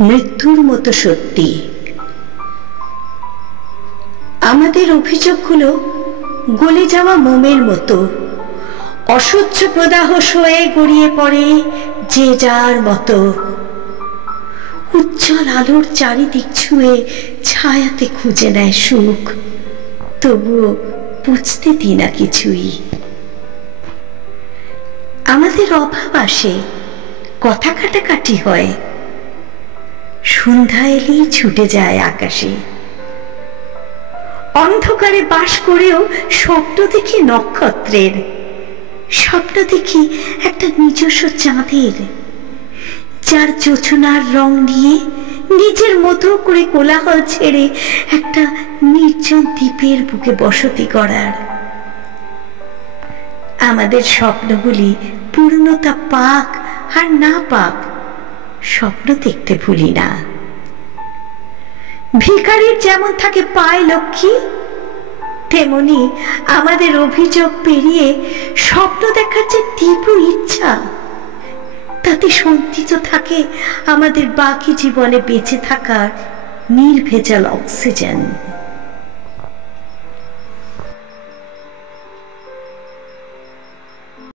মৃত্যুর মতো সত্যি। আমাদের অভিযোগগুলো গলে যাওয়া মোমের মতো অসহ্য প্রদাহ সয়ে গড়িয়ে পড়ে যে যার মতো। উজ্জ্বল আলোর চারিদিক ছুঁয়ে ছায়াতে খুঁজে নেয় সুখ, তবুও বুঝতে দিই না কিছুই। আমাদের অভাব আসে, কথা কাটাকাটি হয়, সন্ধ্যা এলেই ছুটে যায় আকাশে। অন্ধকারে বাস করেও স্বপ্ন দেখি নক্ষত্রের, স্বপ্ন দেখি একটা নিজস্ব চাঁদের, যার জোছনার রং নিয়ে নিজের মতো করে কোলাহল ছেড়ে একটা নির্জন দ্বীপের বুকে বসতি করার। আমাদের স্বপ্নগুলি পূর্ণতা পাক আর না পাক, স্বপ্ন দেখতে ভুলি না। ভিখারির যেমন থাকে পায় লক্ষ্মী, তেমনি আমাদের অভিযোগ পেরিয়ে স্বপ্ন দেখার যে তীব্র ইচ্ছা, তাতে সঞ্চিত থাকে আমাদের বাকি জীবনে বেঁচে থাকার নির্ভেজাল অক্সিজেন।